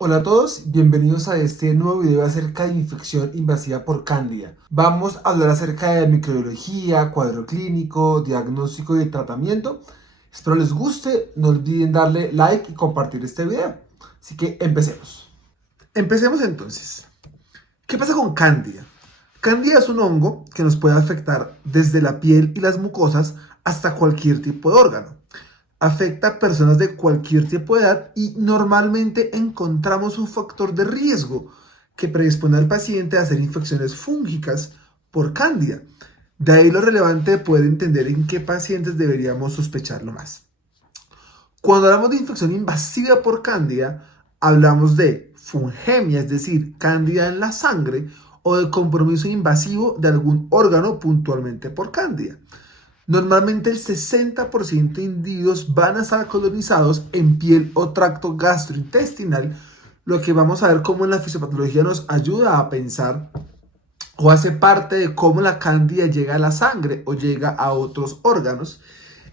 Hola a todos, bienvenidos a este nuevo video acerca de infección invasiva por cándida. Vamos a hablar acerca de microbiología, cuadro clínico, diagnóstico y tratamiento. Espero les guste, no olviden darle like y compartir este video. Así que empecemos. Empecemos entonces. ¿Qué pasa con cándida? Cándida es un hongo que nos puede afectar desde la piel y las mucosas hasta cualquier tipo de órgano. Afecta a personas de cualquier tipo de edad y normalmente encontramos un factor de riesgo que predispone al paciente a hacer infecciones fúngicas por cándida. De ahí lo relevante de poder entender en qué pacientes deberíamos sospecharlo más. Cuando hablamos de infección invasiva por cándida, hablamos de fungemia, es decir, cándida en la sangre, o de compromiso invasivo de algún órgano puntualmente por cándida. Normalmente el 60% de individuos van a estar colonizados en piel o tracto gastrointestinal, lo que vamos a ver cómo en la fisiopatología nos ayuda a pensar o hace parte de cómo la cándida llega a la sangre o llega a otros órganos.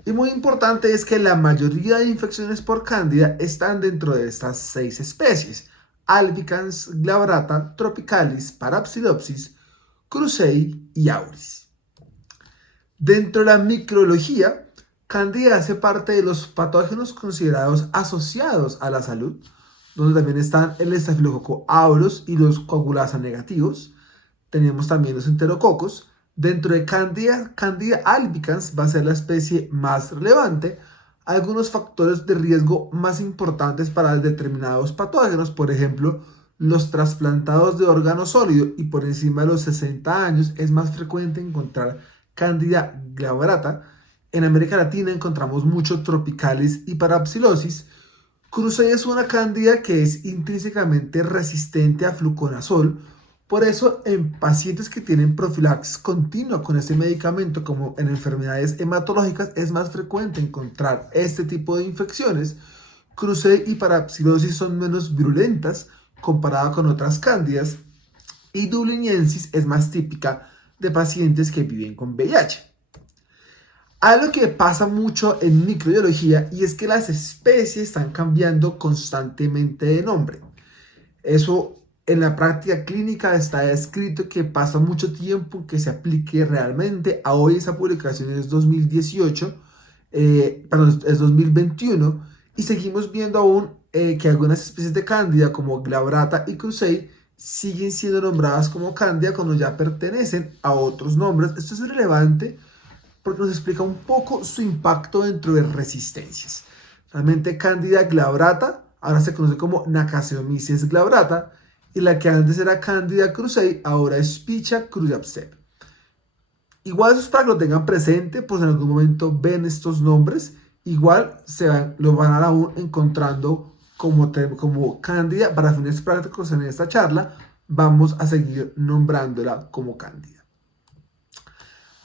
Y muy importante es que la mayoría de infecciones por cándida están dentro de estas 6 especies: albicans, glabrata, tropicalis, parapsilopsis, krusei y auris. Dentro de la microbiología, cándida hace parte de los patógenos considerados asociados a la salud, donde también están el estafilococo aureus y los coagulasa negativos. Tenemos también los enterococos. Dentro de Candida albicans va a ser la especie más relevante. Algunos factores de riesgo más importantes para determinados patógenos, por ejemplo, los trasplantados de órgano sólido y por encima de los 60 años, es más frecuente encontrar Candida glabrata. En América Latina encontramos mucho tropicalis y parapsilosis. Krusei es una cándida que es intrínsecamente resistente a fluconazol. Por eso, en pacientes que tienen profilaxis continua con este medicamento, como en enfermedades hematológicas, es más frecuente encontrar este tipo de infecciones. Krusei y parapsilosis son menos virulentas comparada con otras cándidas, y dubliniensis es más típica de pacientes que viven con VIH. Algo que pasa mucho en microbiología y es que las especies están cambiando constantemente de nombre. Eso en la práctica clínica está escrito que pasa mucho tiempo que se aplique realmente. A hoy esa publicación es 2018, perdón, es 2021, y seguimos viendo aún que algunas especies de cándida como glabrata y krusei siguen siendo nombradas como cándida cuando ya pertenecen a otros nombres. Esto es relevante porque nos explica un poco su impacto dentro de resistencias. Realmente Candida glabrata ahora se conoce como Nacaseomyces glabrata, y la que antes era Candida krusei ahora es Pichia cruziapsep. Igual eso es para que lo tengan presente, pues en algún momento ven estos nombres, igual lo van a aún encontrando como Cándida. Para fines prácticos en esta charla vamos a seguir nombrándola como Cándida.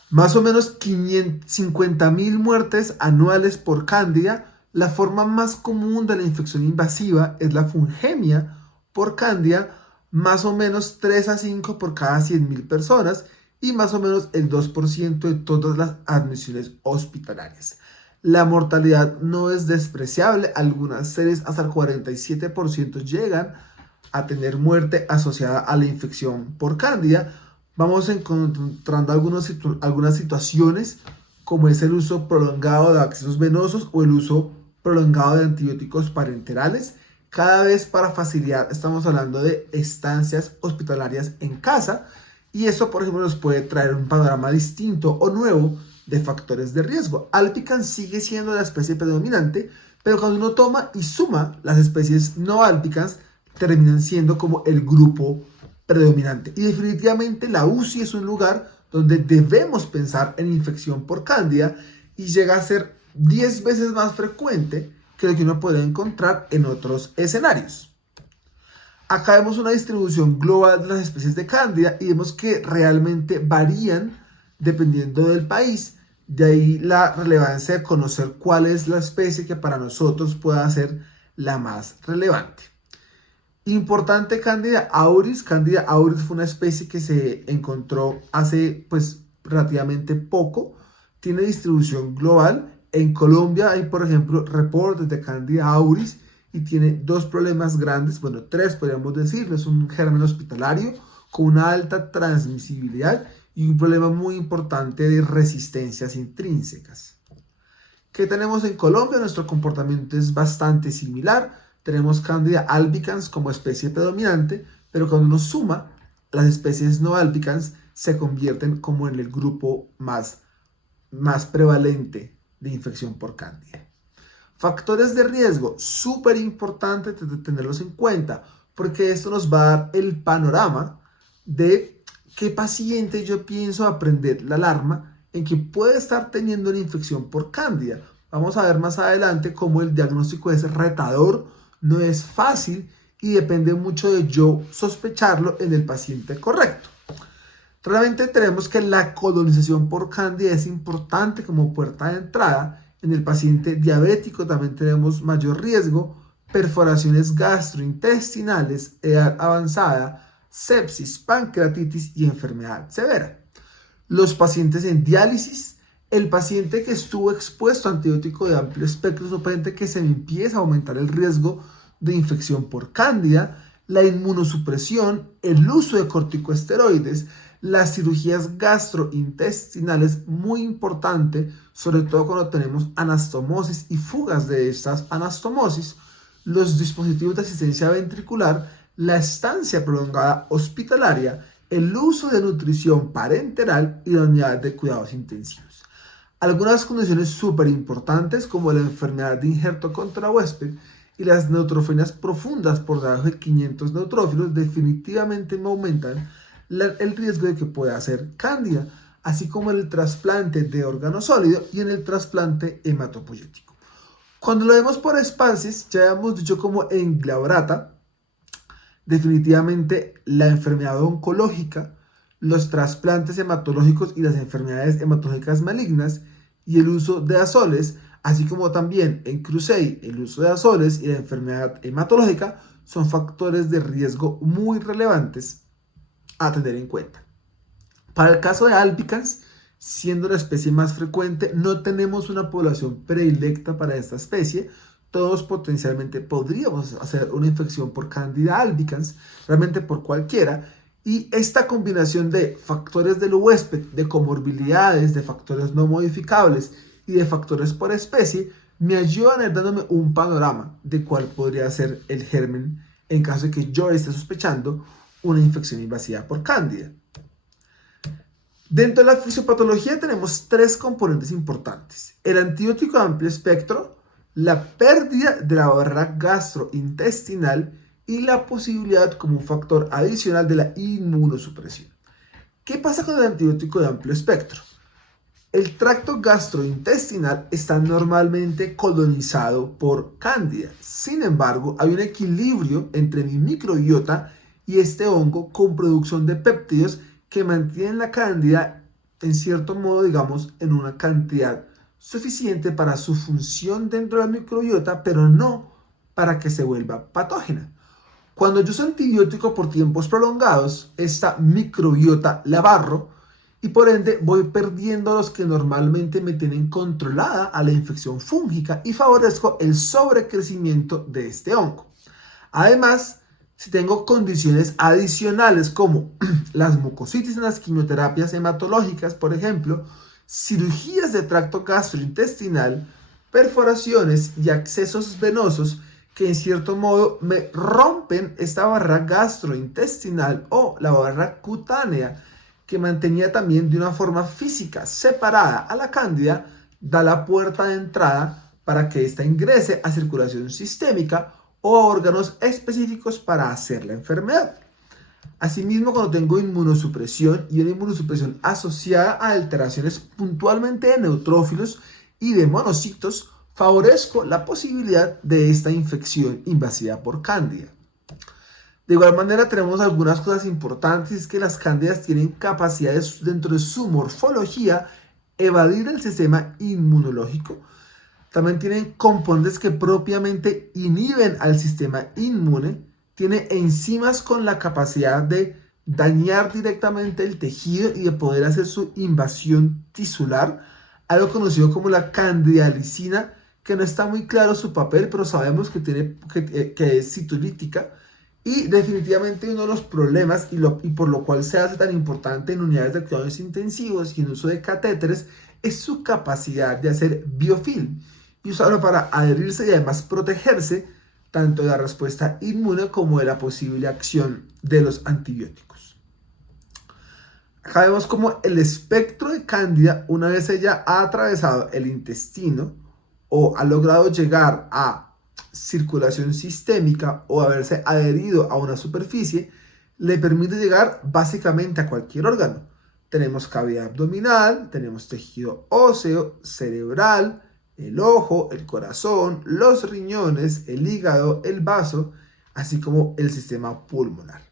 Más o menos 550.000 muertes anuales por cándida. La forma más común de la infección invasiva es la fungemia por cándida, más o menos 3 a 5 por cada 100.000 personas y más o menos el 2% de todas las admisiones hospitalarias. La mortalidad no es despreciable, algunas series hasta el 47% llegan a tener muerte asociada a la infección por cándida. Vamos encontrando algunas situaciones como es el uso prolongado de accesos venosos o el uso prolongado de antibióticos parenterales. Cada vez para facilidad estamos hablando de estancias hospitalarias en casa, y eso, por ejemplo, nos puede traer un panorama distinto o nuevo de factores de riesgo. Albicans sigue siendo la especie predominante, pero cuando uno toma y suma las especies no albicans, terminan siendo como el grupo predominante. Y definitivamente la UCI es un lugar donde debemos pensar en infección por cándida, y llega a ser 10 veces más frecuente que lo que uno puede encontrar en otros escenarios. Acá vemos una distribución global de las especies de cándida y vemos que realmente varían dependiendo del país. De ahí la relevancia de conocer cuál es la especie que para nosotros pueda ser la más relevante. Importante, Candida auris. Candida auris fue una especie que se encontró hace pues relativamente poco. Tiene distribución global. En Colombia hay, por ejemplo, reportes de Candida auris y tiene dos problemas grandes, bueno, tres podríamos decirlo. Es un germen hospitalario con una alta transmisibilidad y un problema muy importante de resistencias intrínsecas. ¿Qué tenemos en Colombia? Nuestro comportamiento es bastante similar. Tenemos Candida albicans como especie predominante, pero cuando uno suma, las especies no albicans se convierten como en el grupo más prevalente de infección por Candida. Factores de riesgo, súper importante tenerlos en cuenta, porque esto nos va a dar el panorama de qué paciente yo pienso aprender la alarma en que puede estar teniendo una infección por Candida. Vamos a ver más adelante cómo el diagnóstico es retador, no es fácil y depende mucho de yo sospecharlo en el paciente correcto. Realmente tenemos que la colonización por Candida es importante como puerta de entrada. En el paciente diabético también tenemos mayor riesgo, perforaciones gastrointestinales, edad avanzada, sepsis, pancreatitis y enfermedad severa. Los pacientes en diálisis, el paciente que estuvo expuesto a antibiótico de amplio espectro es un paciente que se empieza a aumentar el riesgo de infección por Candida, la inmunosupresión, el uso de corticosteroides, las cirugías gastrointestinales, muy importante, sobre todo cuando tenemos anastomosis y fugas de estas anastomosis, los dispositivos de asistencia ventricular, la estancia prolongada hospitalaria, el uso de nutrición parenteral y la unidad de cuidados intensivos. Algunas condiciones súper importantes como la enfermedad de injerto contra huésped y las neutrofenias profundas por debajo de 500 neutrófilos definitivamente me aumentan el riesgo de que pueda ser Candida, así como en el trasplante de órgano sólido y en el trasplante hematopoyético. Cuando lo vemos por especies, ya hemos dicho como en Glabrata, definitivamente la enfermedad oncológica, los trasplantes hematológicos y las enfermedades hematológicas malignas y el uso de azoles, así como también en Crusade el uso de azoles y la enfermedad hematológica son factores de riesgo muy relevantes a tener en cuenta. Para el caso de albicans, siendo la especie más frecuente, no tenemos una población predilecta para esta especie. Todos potencialmente podríamos hacer una infección por Candida albicans, realmente por cualquiera, y esta combinación de factores del huésped, de comorbilidades, de factores no modificables y de factores por especie, me ayudan a ir dándome un panorama de cuál podría ser el germen en caso de que yo esté sospechando una infección invasiva por Candida. Dentro de la fisiopatología tenemos tres componentes importantes: el antibiótico de amplio espectro, la pérdida de la barrera gastrointestinal y la posibilidad como un factor adicional de la inmunosupresión. ¿Qué pasa con el antibiótico de amplio espectro? El tracto gastrointestinal está normalmente colonizado por Candida. Sin embargo, hay un equilibrio entre mi microbiota y este hongo con producción de péptidos que mantienen la Candida en cierto modo, digamos, en una cantidad suficiente para su función dentro de la microbiota, pero no para que se vuelva patógena. Cuando yo uso antibiótico por tiempos prolongados, esta microbiota la barro y por ende voy perdiendo los que normalmente me tienen controlada a la infección fúngica y favorezco el sobrecrecimiento de este hongo. Además, si tengo condiciones adicionales como las mucositis en las quimioterapias hematológicas, por ejemplo, cirugías de tracto gastrointestinal, perforaciones y accesos venosos que en cierto modo me rompen esta barrera gastrointestinal o la barrera cutánea que mantenía también de una forma física separada a la Cándida, da la puerta de entrada para que ésta ingrese a circulación sistémica o a órganos específicos para hacer la enfermedad. Asimismo, cuando tengo inmunosupresión y una inmunosupresión asociada a alteraciones puntualmente de neutrófilos y de monocitos, favorezco la posibilidad de esta infección invasiva por Cándida. De igual manera, tenemos algunas cosas importantes, es que las cándidas tienen capacidades dentro de su morfología evadir el sistema inmunológico. También tienen componentes que propiamente inhiben al sistema inmune. Tiene enzimas con la capacidad de dañar directamente el tejido y de poder hacer su invasión tisular, algo conocido como la candidalicina, que no está muy claro su papel, pero sabemos que es citolítica. Y definitivamente uno de los problemas y por lo cual se hace tan importante en unidades de cuidados intensivos y en uso de catéteres es su capacidad de hacer biofilm y usarlo para adherirse y además protegerse tanto de la respuesta inmune como de la posible acción de los antibióticos. Acá vemos como el espectro de Cándida, una vez ella ha atravesado el intestino o ha logrado llegar a circulación sistémica o haberse adherido a una superficie, le permite llegar básicamente a cualquier órgano. Tenemos cavidad abdominal, tenemos tejido óseo, cerebral, el ojo, el corazón, los riñones, el hígado, el vaso, así como el sistema pulmonar.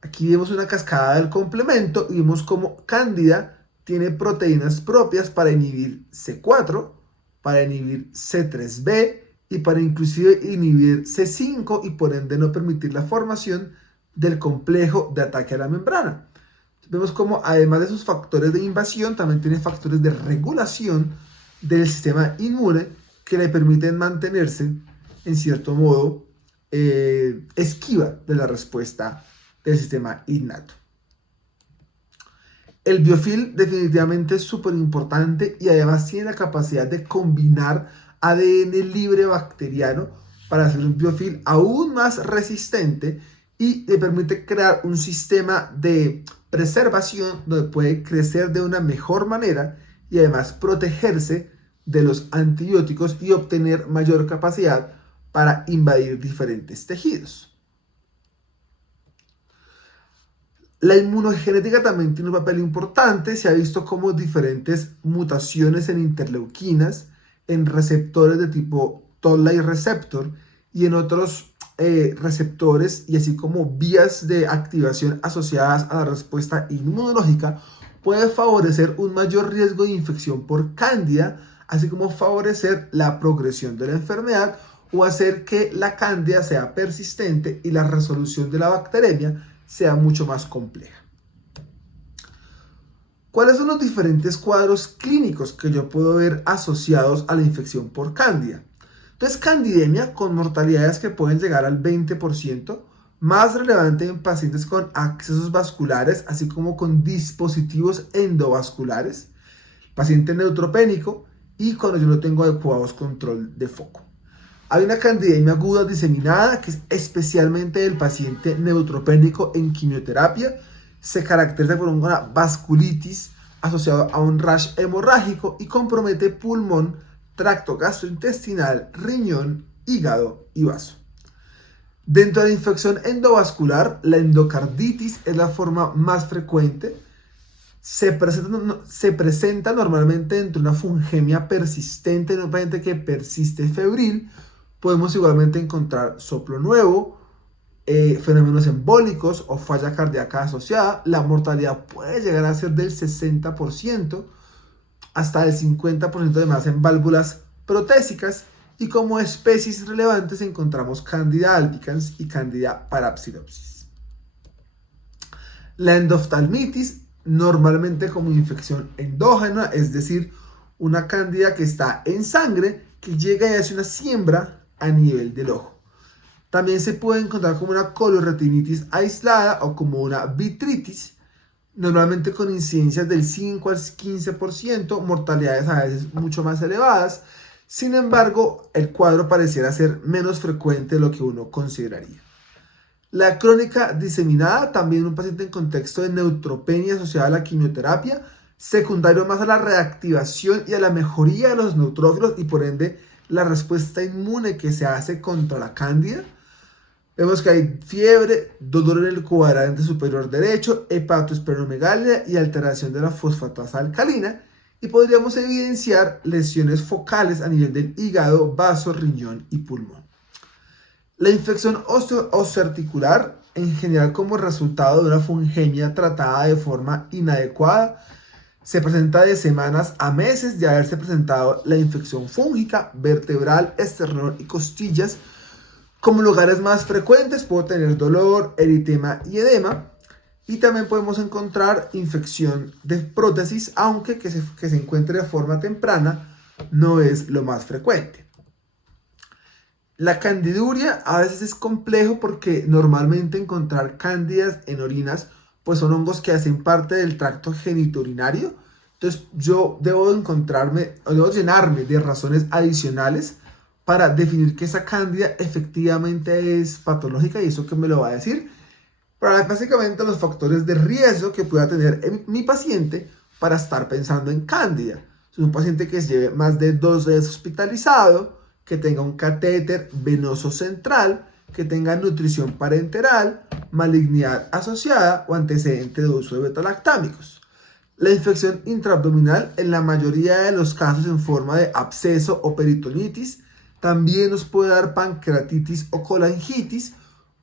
Aquí vemos una cascada del complemento y vemos cómo Cándida tiene proteínas propias para inhibir C4, para inhibir C3b y para inclusive inhibir C5 y por ende no permitir la formación del complejo de ataque a la membrana. Vemos como además de sus factores de invasión, también tiene factores de regulación del sistema inmune que le permiten mantenerse, en cierto modo, esquiva de la respuesta del sistema innato. El biofilm definitivamente es súper importante y además tiene la capacidad de combinar ADN libre bacteriano para hacer un biofilm aún más resistente y le permite crear un sistema de preservación donde puede crecer de una mejor manera y además protegerse de los antibióticos y obtener mayor capacidad para invadir diferentes tejidos. La inmunogenética también tiene un papel importante. Se ha visto como diferentes mutaciones en interleuquinas, en receptores de tipo Toll-like receptor y en otros receptores y así como vías de activación asociadas a la respuesta inmunológica puede favorecer un mayor riesgo de infección por cándida, así como favorecer la progresión de la enfermedad o hacer que la cándida sea persistente y la resolución de la bacteremia sea mucho más compleja. ¿Cuáles son los diferentes cuadros clínicos que yo puedo ver asociados a la infección por cándida? Entonces, candidemia con mortalidades que pueden llegar al 20%, más relevante en pacientes con accesos vasculares, así como con dispositivos endovasculares, paciente neutropénico y cuando yo no tengo adecuados control de foco. Hay una candidemia aguda diseminada que es especialmente del paciente neutropénico en quimioterapia. Se caracteriza por una vasculitis asociada a un rash hemorrágico y compromete pulmón, tracto gastrointestinal, riñón, hígado y vaso. Dentro de la infección endovascular, la endocarditis es la forma más frecuente. Se presenta normalmente entre una fungemia persistente en un paciente que persiste febril. Podemos igualmente encontrar soplo nuevo, fenómenos embólicos o falla cardíaca asociada. La mortalidad puede llegar a ser del 60% hasta el 50% de más en válvulas protésicas y como especies relevantes encontramos Candida albicans y Candida parapsilopsis. La endoftalmitis normalmente como infección endógena, es decir, una cándida que está en sangre que llega y hace una siembra a nivel del ojo. También se puede encontrar como una coloretinitis aislada o como una vitritis, normalmente con incidencias del 5 al 15%, mortalidades a veces mucho más elevadas. Sin embargo, el cuadro pareciera ser menos frecuente de lo que uno consideraría. La crónica diseminada, también un paciente en contexto de neutropenia asociada a la quimioterapia, secundario más a la reactivación y a la mejoría de los neutrófilos y por ende la respuesta inmune que se hace contra la cándida. Vemos que hay fiebre, dolor en el cuadrante superior derecho, hepatoesplenomegalia y alteración de la fosfatasa alcalina. Y podríamos evidenciar lesiones focales a nivel del hígado, vaso, riñón y pulmón. La infección osteoarticular, en general como resultado de una fungemia tratada de forma inadecuada, se presenta de semanas a meses de haberse presentado la infección fúngica, vertebral, esternón y costillas. Como lugares más frecuentes puedo tener dolor, eritema y edema. Y también podemos encontrar infección de prótesis, aunque que se encuentre de forma temprana, no es lo más frecuente. La candiduria a veces es complejo porque normalmente encontrar cándidas en orinas pues son hongos que hacen parte del tracto genitourinario. Entonces yo debo llenarme de razones adicionales para definir que esa cándida efectivamente es patológica, y eso que me lo va a decir. Pero básicamente los factores de riesgo que pueda tener mi paciente para estar pensando en cándida. Es un paciente que se lleve más de 2 días hospitalizado, que tenga un catéter venoso central, que tenga nutrición parenteral, malignidad asociada o antecedente de uso de betalactámicos. La infección intraabdominal en la mayoría de los casos en forma de absceso o peritonitis también nos puede dar pancreatitis o colangitis,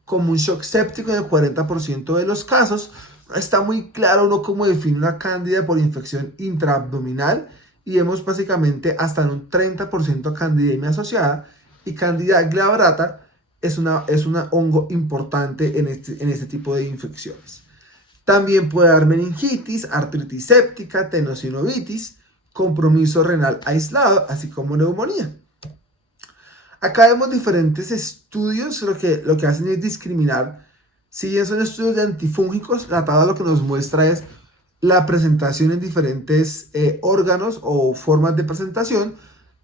como un shock séptico en el 40% de los casos. No está muy claro uno cómo define una cándida por infección intraabdominal, y vemos básicamente hasta en un 30% candidemia asociada, y Candida glabrata es una hongo importante en este tipo de infecciones. También puede dar meningitis, artritis séptica, tenosinovitis, compromiso renal aislado, así como neumonía. Acá vemos diferentes estudios, lo que hacen es discriminar. Si bien son estudios de antifúngicos, la tabla lo que nos muestra es la presentación en diferentes órganos o formas de presentación.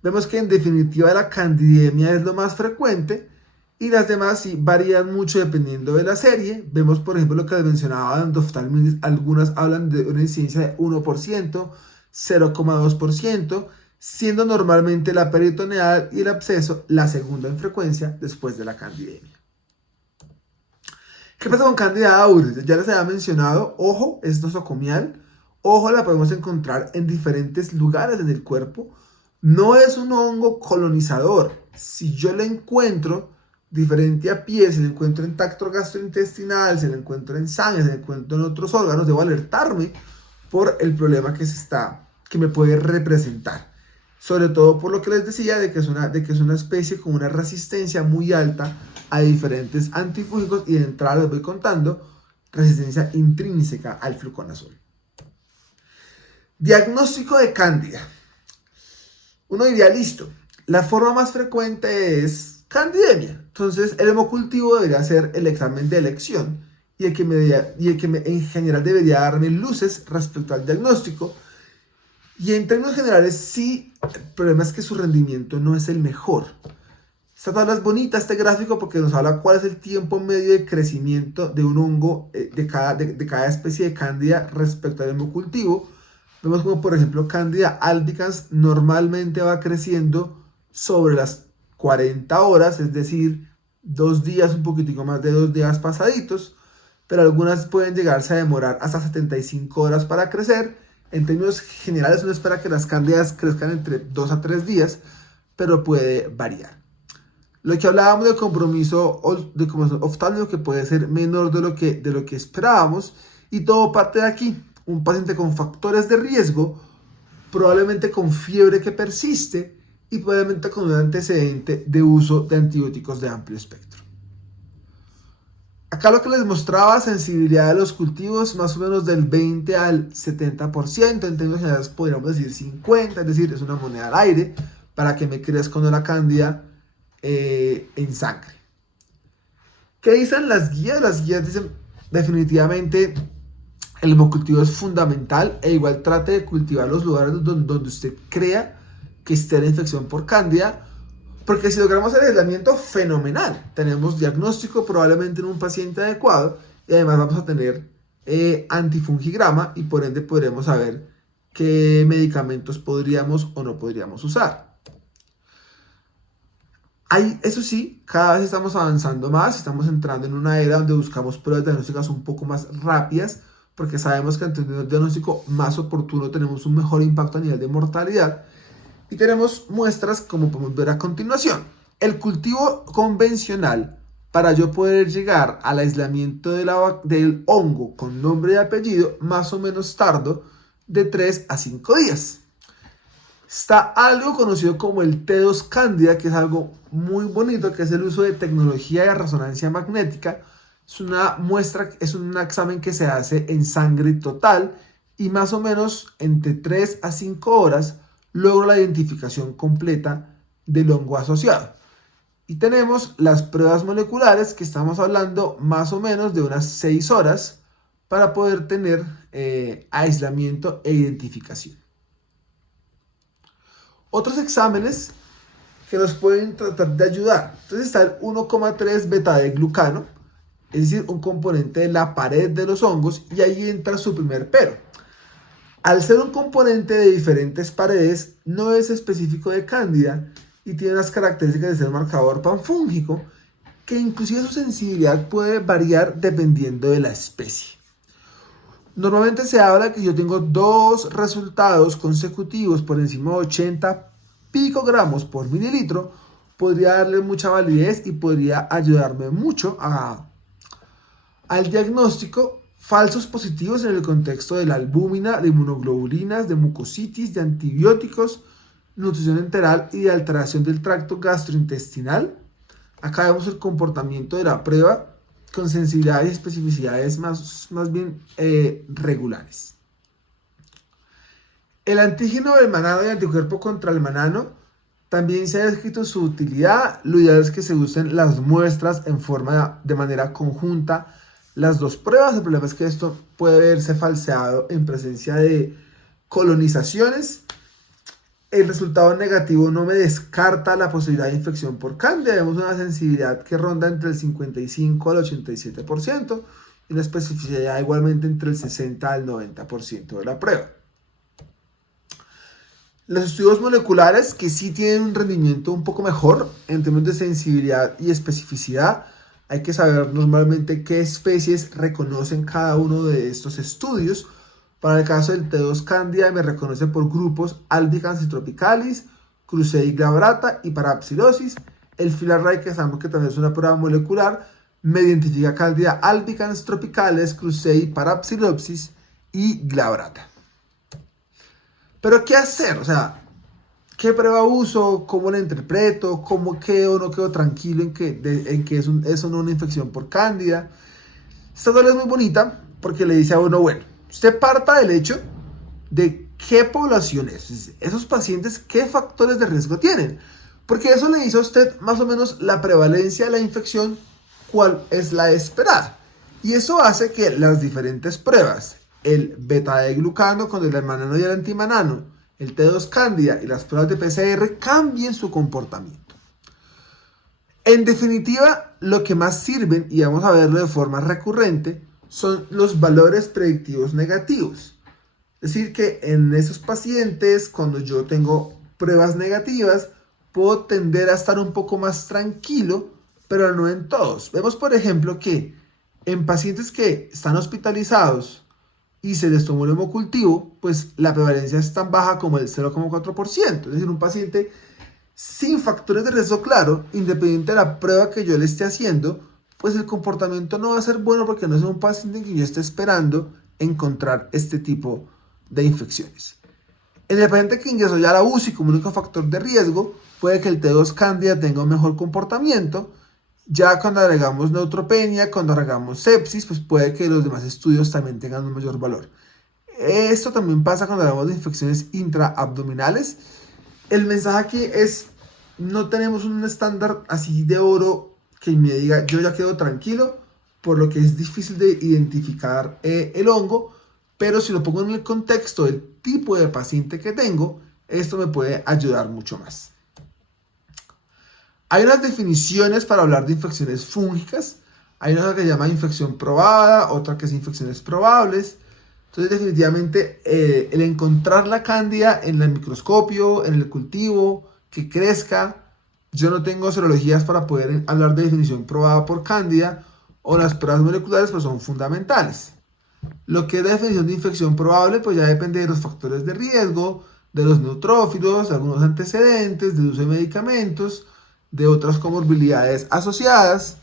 Vemos que en definitiva la candidemia es lo más frecuente, y las demás sí varían mucho dependiendo de la serie. Vemos, por ejemplo, lo que les mencionaba de endoftalmitis, algunas hablan de una incidencia de 1%, 0,2%, siendo normalmente la peritoneal y el absceso la segunda en frecuencia después de la candidemia. ¿Qué pasa con Candida auris? Ya les había mencionado, ojo, es nosocomial. Ojo, la podemos encontrar en diferentes lugares en el cuerpo. No es un hongo colonizador. Si yo lo encuentro diferente a piel, si lo encuentro en tracto gastrointestinal, si lo encuentro en sangre, si lo encuentro en otros órganos, debo alertarme por el problema que me puede representar. Sobre todo por lo que les decía de que es una especie con una resistencia muy alta a diferentes antifúngicos, y de entrada les voy contando resistencia intrínseca al fluconazol. Diagnóstico de cándida. Uno diría, listo, la forma más frecuente es candidemia. Entonces el hemocultivo debería ser el examen de elección, y el que en general debería darme luces respecto al diagnóstico. Y en términos generales, sí, el problema es que su rendimiento no es el mejor. Esta tabla es bonita, este gráfico, porque nos habla cuál es el tiempo medio de crecimiento de un hongo de cada especie de cándida respecto al hemocultivo. Vemos como, por ejemplo, Candida albicans normalmente va creciendo sobre las 40 horas, es decir, 2 días, un poquitico más de 2 días pasaditos, pero algunas pueden llegarse a demorar hasta 75 horas para crecer. En términos generales, uno espera que las cándidas crezcan entre 2 a 3 días, pero puede variar. Lo que hablábamos de compromiso oftálmico, que puede ser menor de lo que esperábamos, y todo parte de aquí. Un paciente con factores de riesgo, probablemente con fiebre que persiste, y probablemente con un antecedente de uso de antibióticos de amplio espectro. Acá lo que les mostraba, sensibilidad de los cultivos más o menos del 20 al 70%, en términos generales podríamos decir 50%, es decir, es una moneda al aire para que me crezca una cándida en sangre. ¿Qué dicen las guías? Las guías dicen definitivamente el hemocultivo es fundamental, e igual trate de cultivar los lugares donde usted crea que esté la infección por cándida, porque si logramos el aislamiento, fenomenal. Tenemos diagnóstico probablemente en un paciente adecuado, y además vamos a tener antifungigrama, y por ende podremos saber qué medicamentos podríamos o no podríamos usar. Eso sí, cada vez estamos avanzando más, estamos entrando en una era donde buscamos pruebas diagnósticas un poco más rápidas, porque sabemos que ante un diagnóstico más oportuno tenemos un mejor impacto a nivel de mortalidad. Y tenemos muestras como podemos ver a continuación. El cultivo convencional, para yo poder llegar al aislamiento del hongo con nombre y apellido, más o menos tardo de 3 a 5 días. Está algo conocido como el T2 Candida, que es algo muy bonito, que es el uso de tecnología de resonancia magnética. Es una muestra, es un examen que se hace en sangre total, y más o menos entre 3 a 5 horas logro la identificación completa del hongo asociado. Y tenemos las pruebas moleculares, que estamos hablando más o menos de unas 6 horas para poder tener aislamiento e identificación. Otros exámenes que nos pueden tratar de ayudar. Entonces está el 1,3 beta-D-glucano, es decir, un componente de la pared de los hongos, y ahí entra su primer pero. Al ser un componente de diferentes paredes, no es específico de Cándida y tiene las características de ser marcador panfúngico, que inclusive su sensibilidad puede variar dependiendo de la especie. Normalmente se habla que yo tengo 2 resultados consecutivos por encima de 80 picogramos por mililitro, podría darle mucha validez y podría ayudarme mucho al diagnóstico. Falsos positivos en el contexto de la albúmina, de inmunoglobulinas, de mucositis, de antibióticos, nutrición enteral y de alteración del tracto gastrointestinal. Acá vemos el comportamiento de la prueba con sensibilidades y especificidades más bien regulares. El antígeno del manano y anticuerpo contra el manano también se ha descrito su utilidad. Lo ideal es que se usen las muestras de manera conjunta las 2 pruebas. El problema es que esto puede verse falseado en presencia de colonizaciones. El resultado negativo no me descarta la posibilidad de infección por Cándida. Vemos una sensibilidad que ronda entre el 55 al 87% y una especificidad igualmente entre el 60 al 90% de la prueba. Los estudios moleculares, que sí tienen un rendimiento un poco mejor en términos de sensibilidad y especificidad, hay que saber normalmente qué especies reconocen cada uno de estos estudios. Para el caso del T2 Candida me reconoce por grupos albicans y tropicalis, Krusei glabrata y Parapsilosis. El Filarray, que sabemos que también es una prueba molecular, me identifica Candida albicans, tropicales, Krusei, Parapsilosis y glabrata. Pero ¿qué hacer? O sea, ¿qué prueba uso? ¿Cómo la interpreto? ¿Cómo quedo o no quedo tranquilo en que es o no una infección por Cándida? Esta tabla es muy bonita porque le dice a uno, bueno, usted parta del hecho de qué población es. Esos pacientes, ¿qué factores de riesgo tienen? Porque eso le dice a usted más o menos la prevalencia de la infección, cuál es la esperada. Y eso hace que las diferentes pruebas, el beta-D-glucano con el manano y el antimanano, el T2 Cándida y las pruebas de PCR cambien su comportamiento. En definitiva, lo que más sirven, y vamos a verlo de forma recurrente, son los valores predictivos negativos. Es decir, que en esos pacientes, cuando yo tengo pruebas negativas, puedo tender a estar un poco más tranquilo, pero no en todos. Vemos, por ejemplo, que en pacientes que están hospitalizados y se les tomó el hemocultivo, pues la prevalencia es tan baja como el 0,4%. Es decir, un paciente sin factores de riesgo claro, independiente de la prueba que yo le esté haciendo, pues el comportamiento no va a ser bueno porque no es un paciente en que yo esté esperando encontrar este tipo de infecciones. En el paciente que ingresó ya a la UCI como único factor de riesgo, puede que el T2 Cándida tenga un mejor comportamiento. Ya cuando agregamos neutropenia, cuando agregamos sepsis, pues puede que los demás estudios también tengan un mayor valor. Esto también pasa cuando hablamos de infecciones intraabdominales. El mensaje aquí es, no tenemos un estándar así de oro que me diga, yo ya quedo tranquilo, por lo que es difícil de identificar el hongo, pero si lo pongo en el contexto del tipo de paciente que tengo, esto me puede ayudar mucho más. Hay unas definiciones para hablar de infecciones fúngicas. Hay una que se llama infección probada, otra que es infecciones probables. Entonces, definitivamente, el encontrar la cándida en el microscopio, en el cultivo, que crezca. Yo no tengo serologías para poder hablar de definición probada por cándida, o las pruebas moleculares pues son fundamentales. Lo que es la definición de infección probable pues ya depende de los factores de riesgo, de los neutrófilos, de algunos antecedentes, del uso de medicamentos, de otras comorbilidades asociadas,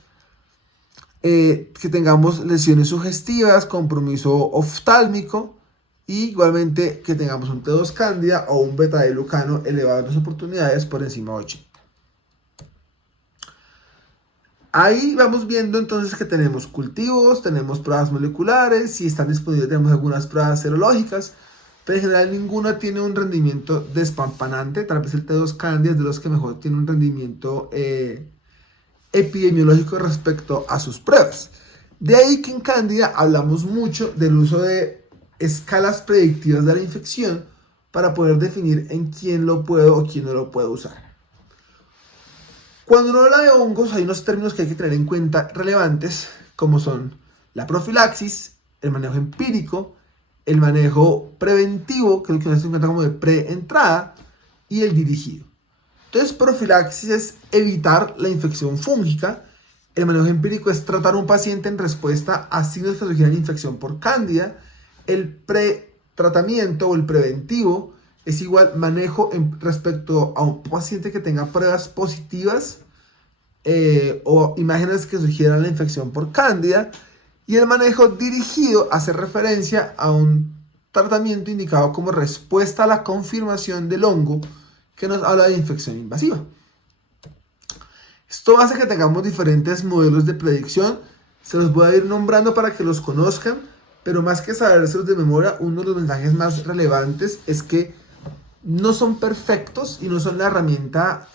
que tengamos lesiones sugestivas, compromiso oftálmico, y igualmente que tengamos un T2 cándida o un beta-D-glucano elevado en las oportunidades por encima de 80. Ahí vamos viendo entonces que tenemos cultivos, tenemos pruebas moleculares, si están disponibles tenemos algunas pruebas serológicas, pero en general ninguna tiene un rendimiento despampanante. Tal vez el T2 Candida es de los que mejor tiene un rendimiento epidemiológico respecto a sus pruebas. De ahí que en Candida hablamos mucho del uso de escalas predictivas de la infección para poder definir en quién lo puedo o quién no lo puedo usar. Cuando uno habla de hongos hay unos términos que hay que tener en cuenta relevantes, como son la profilaxis, el manejo empírico, el manejo preventivo, que es lo que uno se cuenta como de preentrada, y el dirigido. Entonces, profilaxis es evitar la infección fúngica. El manejo empírico es tratar a un paciente en respuesta a signos que sugieran infección por cándida. El pretratamiento o el preventivo es igual manejo respecto a un paciente que tenga pruebas positivas o imágenes que sugieran la infección por cándida. Y el manejo dirigido hace referencia a un tratamiento indicado como respuesta a la confirmación del hongo, que nos habla de infección invasiva. Esto hace que tengamos diferentes modelos de predicción. Se los voy a ir nombrando para que los conozcan, pero más que sabérselos de memoria, uno de los mensajes más relevantes es que no son perfectos y no son la herramienta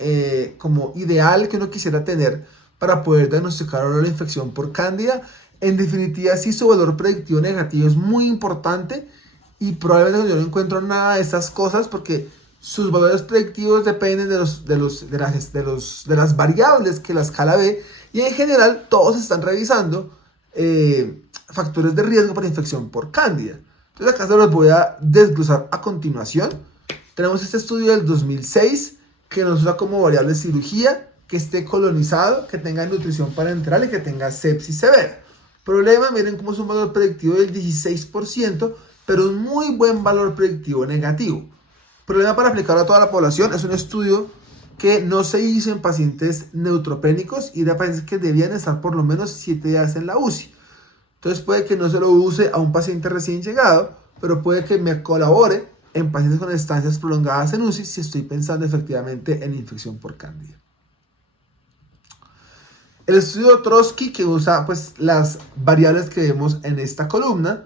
como ideal que uno quisiera tener para poder diagnosticar la infección por cándida. En definitiva, sí, su valor predictivo negativo es muy importante y probablemente yo no encuentro nada de esas cosas porque sus valores predictivos dependen de las variables que la escala ve y en general todos están revisando factores de riesgo para infección por cándida. Entonces acá se los voy a desglosar a continuación. Tenemos este estudio del 2006 que nos usa como variable cirugía, que esté colonizado, que tenga nutrición parenteral y que tenga sepsis severa. Problema, miren cómo es un valor predictivo del 16%, pero un muy buen valor predictivo negativo. Problema para aplicarlo a toda la población, es un estudio que no se hizo en pacientes neutropénicos y de pacientes que debían estar por lo menos 7 días en la UCI. Entonces puede que no se lo use a un paciente recién llegado, pero puede que me colabore en pacientes con estancias prolongadas en UCI si estoy pensando efectivamente en infección por cándida. El estudio Trotsky, que usa pues las variables que vemos en esta columna,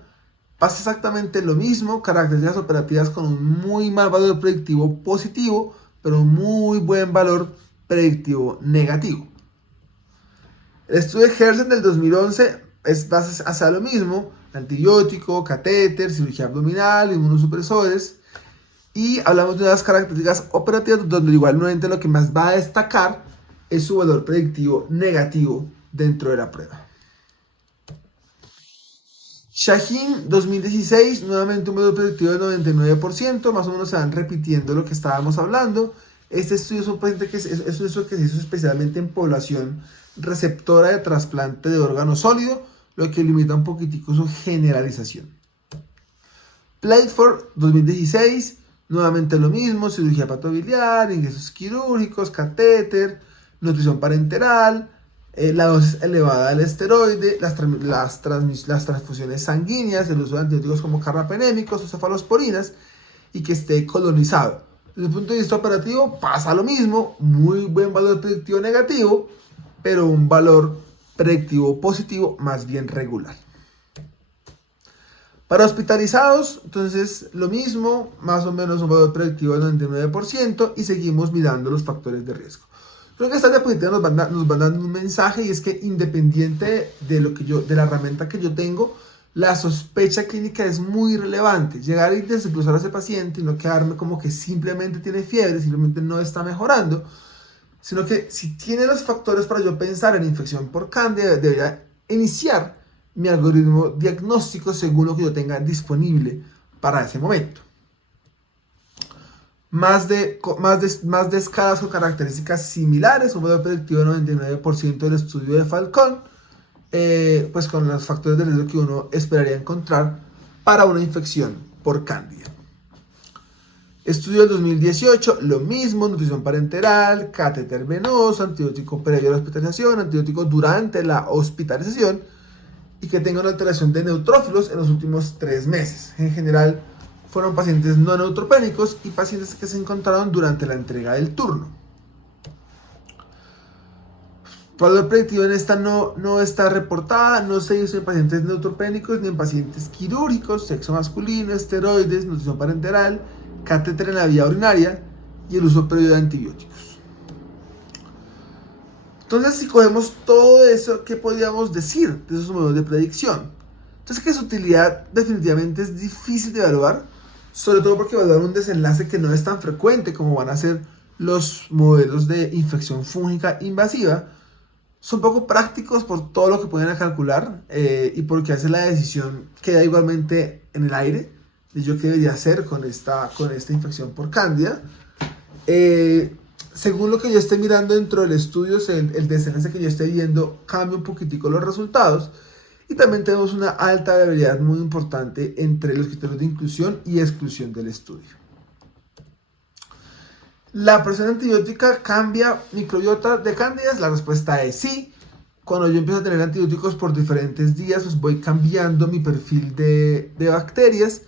pasa exactamente lo mismo, características operativas con un muy mal valor predictivo positivo, pero un muy buen valor predictivo negativo. El estudio de Hersen del 2011 hace lo mismo, antibiótico, catéter, cirugía abdominal, inmunosupresores, y hablamos de unas características operativas donde igual nuevamente lo que más va a destacar es su valor predictivo negativo dentro de la prueba. Shaheen 2016, nuevamente un valor predictivo del 99%, más o menos se van repitiendo lo que estábamos hablando. Este estudio es un paciente que es eso que se hizo especialmente en población receptora de trasplante de órgano sólido, lo que limita un poquitico su generalización. Plateford 2016, nuevamente lo mismo, cirugía hepatobiliar, ingresos quirúrgicos, catéter, nutrición parenteral, la dosis elevada del esteroide, las transfusiones sanguíneas, el uso de antibióticos como carbapenémicos o cefalosporinas y que esté colonizado. Desde el punto de vista operativo pasa lo mismo, muy buen valor predictivo negativo, pero un valor predictivo positivo más bien regular. Para hospitalizados, entonces lo mismo, más o menos un valor predictivo del 99% y seguimos mirando los factores de riesgo. Creo que esta diapositiva nos van dando un mensaje y es que independiente de la herramienta que yo tengo, la sospecha clínica es muy relevante. Llegar y desglosar a ese paciente y no quedarme como que simplemente tiene fiebre, simplemente no está mejorando, sino que si tiene los factores para yo pensar en infección por cándida, debería iniciar mi algoritmo diagnóstico según lo que yo tenga disponible para ese momento. Más de escalas con características similares, un valor predictivo del 99% del estudio de Falcón, pues con los factores de riesgo que uno esperaría encontrar para una infección por cándida. Estudio del 2018, lo mismo, nutrición parenteral, catéter venoso, antibiótico previo a la hospitalización, antibiótico durante la hospitalización y que tenga una alteración de neutrófilos en los últimos 3 meses. En general, fueron pacientes no neutropénicos y pacientes que se encontraron durante la entrega del turno. Valor predictivo en esta no está reportada, no se hizo en pacientes neutropénicos ni en pacientes quirúrgicos, sexo masculino, esteroides, nutrición parenteral, catéter en la vía urinaria y el uso previo de antibióticos. Entonces, si cogemos todo eso, ¿qué podríamos decir de esos modelos de predicción? Entonces, que su utilidad definitivamente es difícil de evaluar, sobre todo porque evaluar un desenlace que no es tan frecuente como van a ser los modelos de infección fúngica invasiva, son poco prácticos por todo lo que pueden calcular y porque hace la decisión queda igualmente en el aire de yo qué debería hacer con esta infección por cándida. Según lo que yo esté mirando dentro del estudio, el desenlace que yo esté viendo cambia un poquitico los resultados y también tenemos una alta variabilidad muy importante entre los criterios de inclusión y exclusión del estudio. ¿La presión antibiótica cambia microbiota de cándidas? La respuesta es sí. Cuando yo empiezo a tener antibióticos por diferentes días, pues voy cambiando mi perfil de bacterias,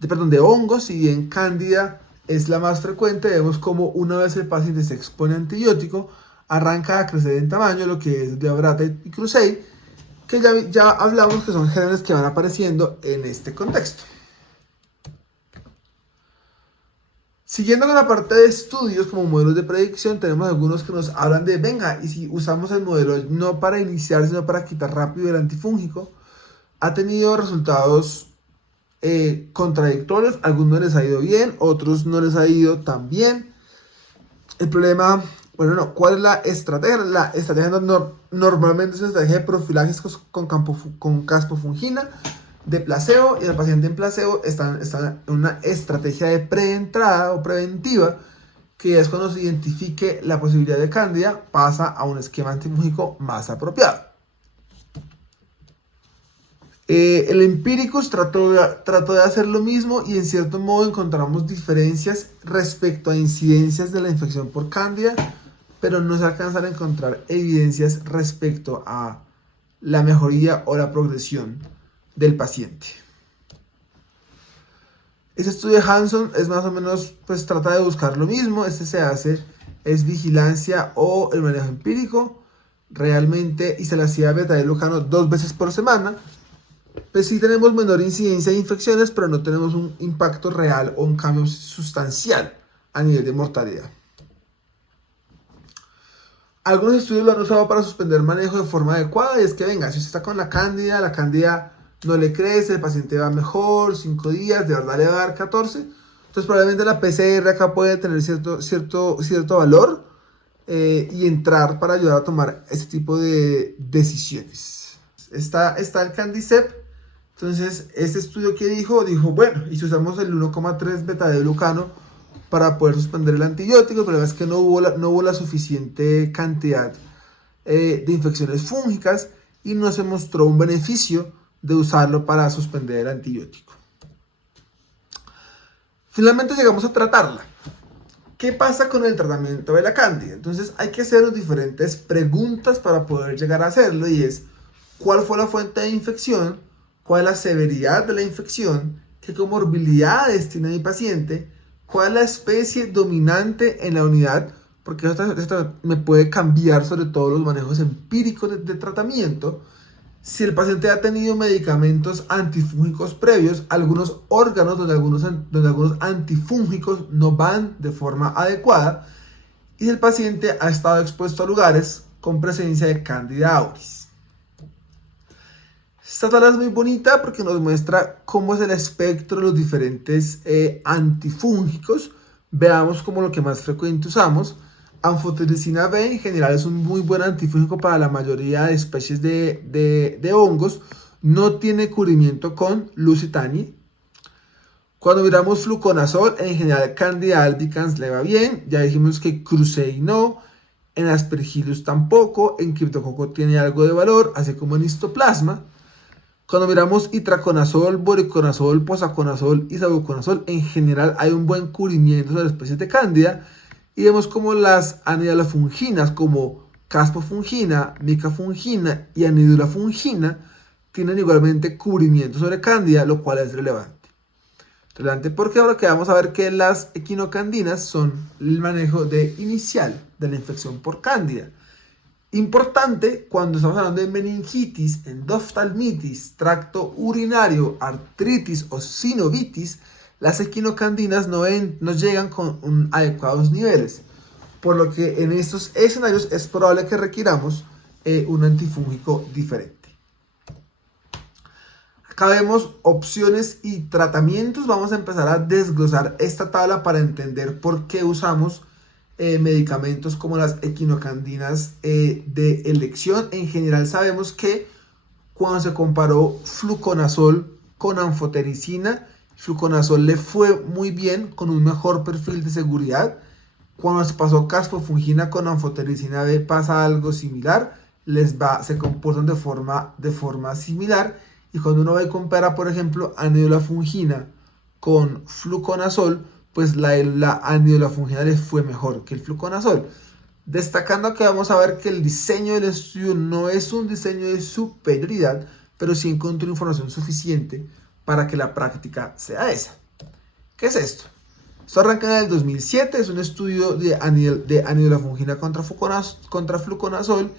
de hongos, y en cándida es la más frecuente. Vemos como una vez el paciente se expone a antibiótico, arranca a crecer en tamaño, lo que es Glabrata y Crusei, que ya hablamos que son gérmenes que van apareciendo en este contexto. Siguiendo con la parte de estudios como modelos de predicción, tenemos algunos que nos hablan de, venga, y si usamos el modelo no para iniciar, sino para quitar rápido el antifúngico, ha tenido resultados contradictorios. Algunos les ha ido bien, otros no les ha ido tan bien. El problema, ¿cuál es la estrategia? La estrategia normalmente es una estrategia de profilaxis con caspofungina, de placebo, y el paciente en placebo está en una estrategia de preentrada o preventiva, que es cuando se identifique la posibilidad de cándida, pasa a un esquema antifúngico más apropiado. El Empiricus trató de hacer lo mismo y en cierto modo encontramos diferencias respecto a incidencias de la infección por cándida, pero no se alcanzan a encontrar evidencias respecto a la mejoría o la progresión del paciente. Ese estudio de Hanson es más o menos, pues trata de buscar lo mismo. Se hace, es vigilancia o el manejo empírico, realmente, y se le hacía beta-glucano 2 veces por semana. Pues sí tenemos menor incidencia de infecciones, pero no tenemos un impacto real o un cambio sustancial a nivel de mortalidad. Algunos estudios lo han usado para suspender manejo de forma adecuada, y es que, venga, si usted está con la cándida no le crece, el paciente va mejor, 5 días, de verdad le va a dar 14. Entonces probablemente la PCR acá puede tener cierto valor y entrar para ayudar a tomar ese tipo de decisiones. Está el CandiCep. Entonces este estudio que dijo, bueno, y si usamos el 1,3 beta-glucano para poder suspender el antibiótico, el problema es que no hubo la suficiente cantidad de infecciones fúngicas y no se mostró un beneficio de usarlo para suspender el antibiótico. Finalmente llegamos a tratarla. ¿Qué pasa con el tratamiento de la cándida? Entonces hay que hacer diferentes preguntas para poder llegar a hacerlo, y es: ¿cuál fue la fuente de infección? ¿Cuál es la severidad de la infección? ¿Qué comorbilidades tiene mi paciente? ¿Cuál es la especie dominante en la unidad? Porque esto me puede cambiar sobre todo los manejos empíricos de tratamiento. Si el paciente ha tenido medicamentos antifúngicos previos, algunos órganos donde algunos antifúngicos no van de forma adecuada, y si el paciente ha estado expuesto a lugares con presencia de Candida auris. Esta tabla es muy bonita porque nos muestra cómo es el espectro de los diferentes antifúngicos. Veamos como lo que más frecuente usamos. Anfotericina B en general es un muy buen antifúngico para la mayoría de especies de hongos. No tiene cubrimiento con Lusitania. Cuando miramos fluconazol, en general Candida albicans le va bien. Ya dijimos que Crusei no. En Aspergillus tampoco. En Cryptococcus tiene algo de valor, así como en Histoplasma. Cuando miramos itraconazol, voriconazol, posaconazol y sabuconazol, en general hay un buen cubrimiento de las especies de Cándida. Y vemos como las anidulafunginas, como caspofungina, micafungina y anidulafungina, tienen igualmente cubrimiento sobre Cándida, lo cual es relevante. Relevante porque ahora que vamos a ver que las equinocandinas son el manejo inicial de la infección por Cándida. Importante cuando estamos hablando de meningitis, endoftalmitis, tracto urinario, artritis o sinovitis, las equinocandinas no llegan con adecuados niveles, por lo que en estos escenarios es probable que requiramos un antifúngico diferente. Acá vemos opciones y tratamientos. Vamos a empezar a desglosar esta tabla para entender por qué usamos medicamentos como las equinocandinas de elección. En general sabemos que cuando se comparó fluconazol con anfotericina, fluconazol le fue muy bien con un mejor perfil de seguridad. Cuando se pasó caspofungina con anfotericina B pasa algo similar, se comportan de forma similar. Y cuando uno va y compara, por ejemplo, anidolafungina con fluconazol, pues la anidolafungina le fue mejor que el fluconazol. Destacando que vamos a ver que el diseño del estudio no es un diseño de superioridad, pero sí encontró información suficiente para que la práctica sea esa. ¿Qué es esto? Esto arranca en el 2007, es un estudio de anidolafungina contra fluconazol.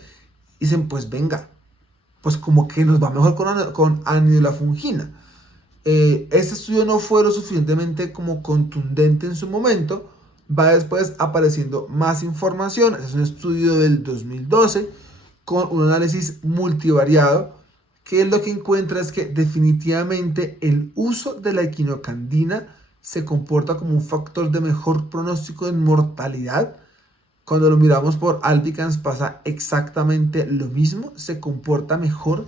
Y dicen, pues venga, pues como que nos va mejor con anidolafungina. Este estudio no fue lo suficientemente como contundente en su momento. Va después apareciendo más información. Este es un estudio del 2012 con un análisis multivariado, que lo que encuentra es que definitivamente el uso de la equinocandina se comporta como un factor de mejor pronóstico en mortalidad. Cuando lo miramos por albicans pasa exactamente lo mismo, se comporta mejor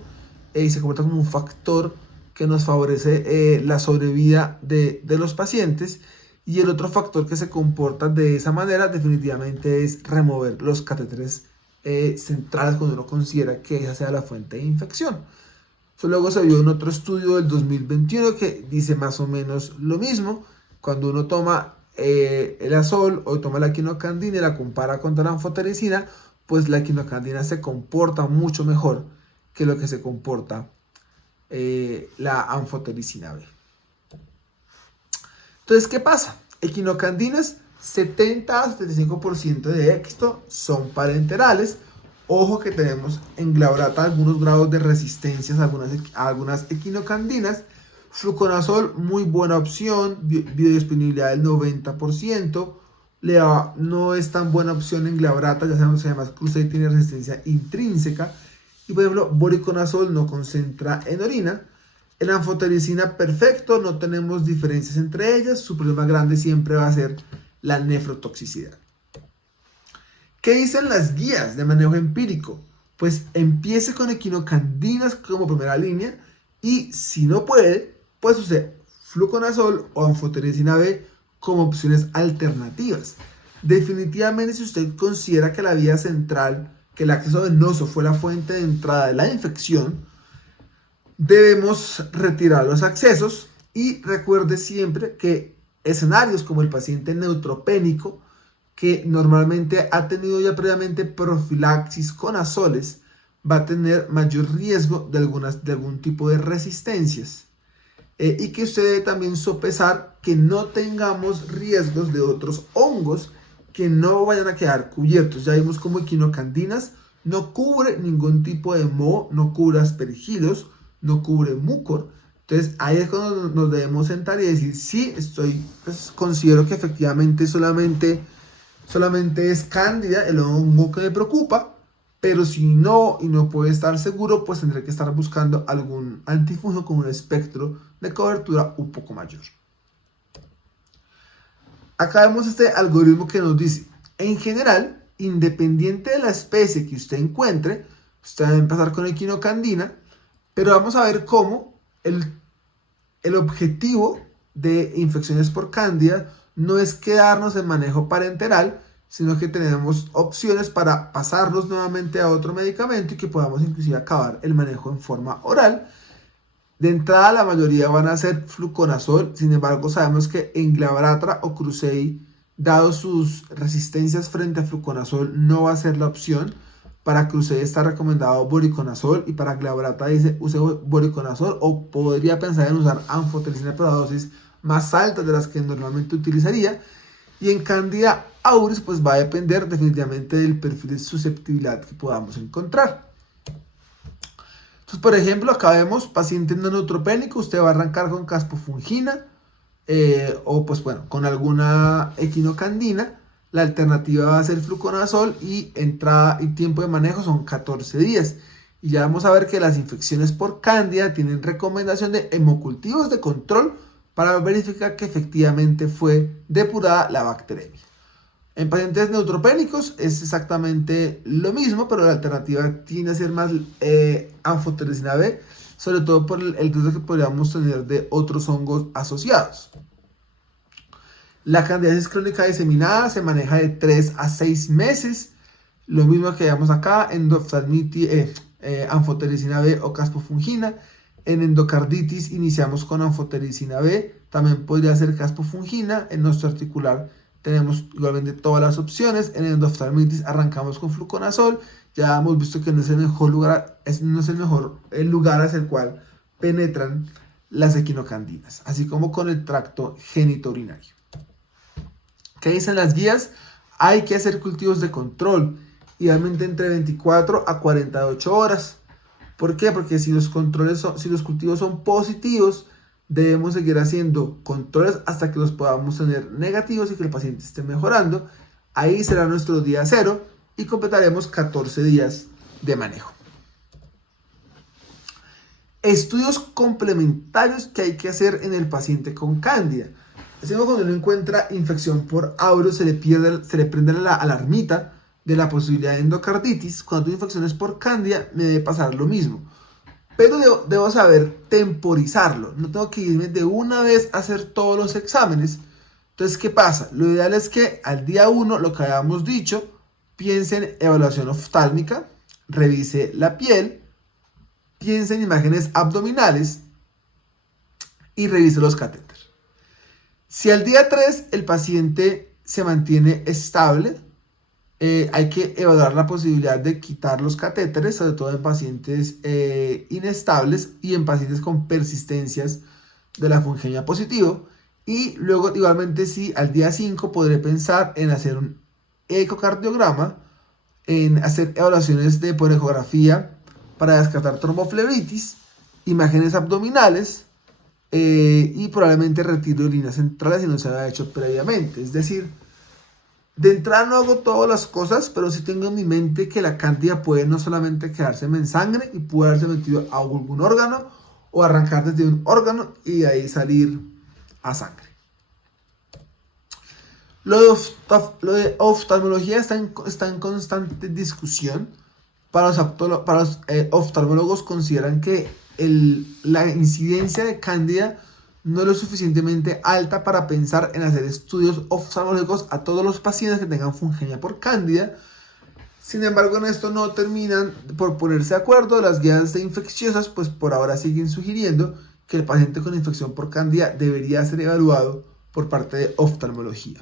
y se comporta como un factor que nos favorece la sobrevida de los pacientes. Y el otro factor que se comporta de esa manera definitivamente es remover los catéteres centrales cuando uno considera que esa sea la fuente de infección. Eso luego se vio en otro estudio del 2021 que dice más o menos lo mismo. Cuando uno toma el azol o toma la equinocandina y la compara contra la anfotericina, pues la equinocandina se comporta mucho mejor que lo que se comporta la anfotericina B. Entonces, ¿qué pasa? Equinocandinas, 70 a 75% de éxito, son parenterales. Ojo que tenemos en glabelata algunos grados de resistencia a algunas equinocandinas. Fluconazol, muy buena opción, biodisponibilidad del 90%. No es tan buena opción en glabelata, ya sabemos que además Cruzade tiene resistencia intrínseca. Y por ejemplo, voriconazol no concentra en orina. En anfotericina, perfecto, no tenemos diferencias entre ellas. Su problema grande siempre va a ser la nefrotoxicidad. ¿Qué dicen las guías de manejo empírico? Pues empiece con equinocandinas como primera línea y si no puede, pues use fluconazol o anfotericina B como opciones alternativas. Definitivamente, si usted considera que la vía central, que el acceso venoso fue la fuente de entrada de la infección, debemos retirar los accesos y recuerde siempre que escenarios como el paciente neutropénico, que normalmente ha tenido ya previamente profilaxis con azoles, va a tener mayor riesgo de algún tipo de resistencias. Y que usted debe también sopesar que no tengamos riesgos de otros hongos que no vayan a quedar cubiertos. Ya vimos como equinocandinas no cubre ningún tipo de moho, no cubre aspergilos, no cubre mucor. Entonces ahí es cuando nos debemos sentar y decir, sí, considero que efectivamente solamente es cándida el hongo que me preocupa, pero si no y no puede estar seguro, pues tendré que estar buscando algún antifúngico con un espectro de cobertura un poco mayor. Acá vemos este algoritmo que nos dice, en general, independiente de la especie que usted encuentre, usted va a empezar con equinocandina, pero vamos a ver cómo el objetivo de infecciones por cándida no es quedarnos en manejo parenteral, sino que tenemos opciones para pasarnos nuevamente a otro medicamento y que podamos inclusive acabar el manejo en forma oral. De entrada, la mayoría van a ser fluconazol. Sin embargo, sabemos que en glabelata o Cruzade, dado sus resistencias frente a fluconazol, no va a ser la opción. Para Cruzade está recomendado voriconazol y para glabelata dice use voriconazol, o podría pensar en usar anfotericina pero a dosis más altas de las que normalmente utilizaría. Y en Candida auris pues va a depender definitivamente del perfil de susceptibilidad que podamos encontrar. Entonces, por ejemplo, acá vemos paciente no neutropénico, usted va a arrancar con caspofungina o pues bueno, con alguna equinocandina. La alternativa va a ser fluconazol y entrada y tiempo de manejo son 14 días. Y ya vamos a ver que las infecciones por cándida tienen recomendación de hemocultivos de control para verificar que efectivamente fue depurada la bacteremia. En pacientes neutropénicos es exactamente lo mismo, pero la alternativa tiende a ser más anfotericina B, sobre todo por el riesgo que podríamos tener de otros hongos asociados. La candidiasis crónica diseminada se maneja de 3 a 6 meses. Lo mismo que vemos acá, anfotericina B o caspofungina. En endocarditis iniciamos con anfotericina B, también podría ser caspofungina. En osteoarticular tenemos igualmente todas las opciones. En endoftalmitis arrancamos con fluconazol. Ya hemos visto que no es el mejor lugar, el lugar hacia el cual penetran las equinocandinas, así como con el tracto genitourinario. ¿Qué dicen las guías? Hay que hacer cultivos de control, idealmente entre 24 a 48 horas. ¿Por qué? Porque si los cultivos son positivos, debemos seguir haciendo controles hasta que los podamos tener negativos y que el paciente esté mejorando. Ahí será nuestro día 0 y completaremos 14 días de manejo. Estudios complementarios que hay que hacer en el paciente con cándida. Así como cuando uno encuentra infección por aureus, se le prende la alarmita de la posibilidad de endocarditis. Cuando hay infecciones por cándida, me debe pasar lo mismo. Pero debo saber temporizarlo. No tengo que irme de una vez a hacer todos los exámenes. Entonces, ¿qué pasa? Lo ideal es que al día 1, lo que habíamos dicho, piense en evaluación oftálmica, revise la piel, piense en imágenes abdominales y revise los catéteres. Si al día 3 el paciente se mantiene estable, hay que evaluar la posibilidad de quitar los catéteres, sobre todo en pacientes inestables y en pacientes con persistencias de la fungemia positivo. Y luego, igualmente, si al día 5 podré pensar en hacer un ecocardiograma, en hacer evaluaciones de por ecografía para descartar tromboflebitis, imágenes abdominales, y probablemente retiro de líneas centrales si no se había hecho previamente. Es decir, de entrada no hago todas las cosas, pero sí tengo en mi mente que la cándida puede no solamente quedárseme en sangre y puede haberse metido a algún órgano o arrancar desde un órgano y de ahí salir a sangre. Lo de oftalmología está en constante discusión. Para los oftalmólogos consideran que la incidencia de cándida no es lo suficientemente alta para pensar en hacer estudios oftalmológicos a todos los pacientes que tengan fungemia por cándida. Sin embargo, en esto no terminan por ponerse de acuerdo. Las guías de infecciosas pues por ahora siguen sugiriendo que el paciente con infección por cándida debería ser evaluado por parte de oftalmología.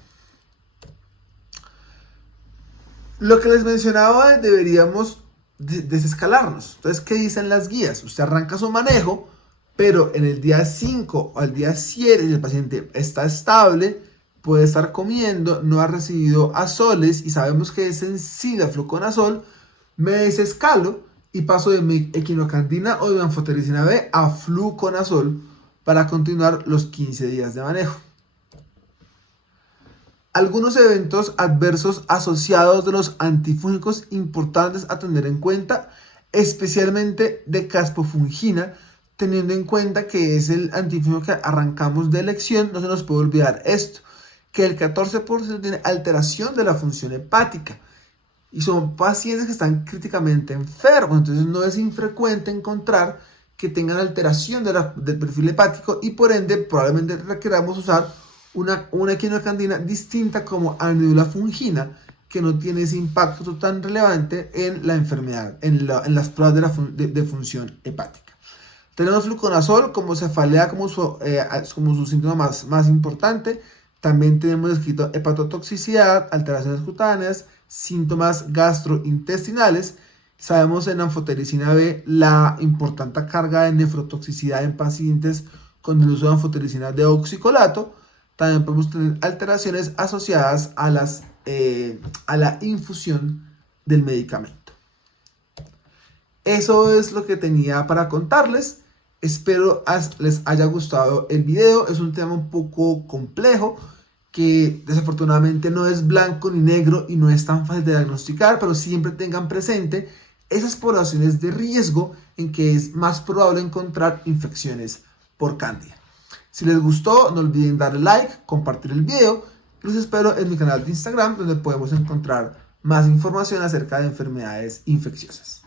Lo que les mencionaba, deberíamos desescalarnos. Entonces, ¿qué dicen las guías? Usted arranca su manejo, pero en el día 5 o al día 7 el paciente está estable, puede estar comiendo, no ha recibido azoles y sabemos que es sensible a fluconazol, me desescalo y paso de mi equinocandina o de anfotericina B a fluconazol para continuar los 15 días de manejo. Algunos eventos adversos asociados de los antifúngicos importantes a tener en cuenta, especialmente de caspofungina, teniendo en cuenta que es el antifúngico que arrancamos de elección. No se nos puede olvidar esto, que el 14% tiene alteración de la función hepática y son pacientes que están críticamente enfermos, entonces no es infrecuente encontrar que tengan alteración del perfil hepático y por ende probablemente requeramos usar una equinocandina distinta como anidulafungina, que no tiene ese impacto tan relevante en la enfermedad, en las pruebas de función hepática. Tenemos fluconazol como cefalea como su síntoma más importante. También tenemos escrito hepatotoxicidad, alteraciones cutáneas, síntomas gastrointestinales. Sabemos en anfotericina B la importante carga de nefrotoxicidad en pacientes con el uso de anfotericina de oxicolato. también podemos tener alteraciones asociadas a la infusión del medicamento. Eso es lo que tenía para contarles. Espero les haya gustado el video. Es un tema un poco complejo que desafortunadamente no es blanco ni negro y no es tan fácil de diagnosticar, pero siempre tengan presente esas poblaciones de riesgo en que es más probable encontrar infecciones por cándida. Si les gustó, no olviden darle like, compartir el video. Los espero en mi canal de Instagram, donde podemos encontrar más información acerca de enfermedades infecciosas.